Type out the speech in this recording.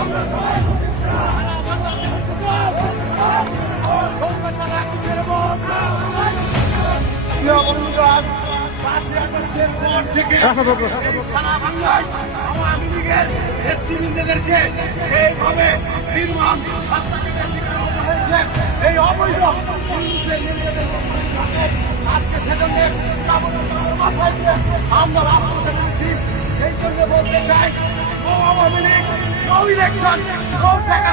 আমরা সবাই সারা বাংলায় আওয়ামী লীগের নেতৃবৃন্দদেরকে এইভাবে নির্মম হত্যাকাণ্ডের শিকার হতে এই অবৈধ আজকে সেজন্য আমরা নামছি। এই জন্য বলতে চাই আওয়ামী লীগ ইলেকশন শেখ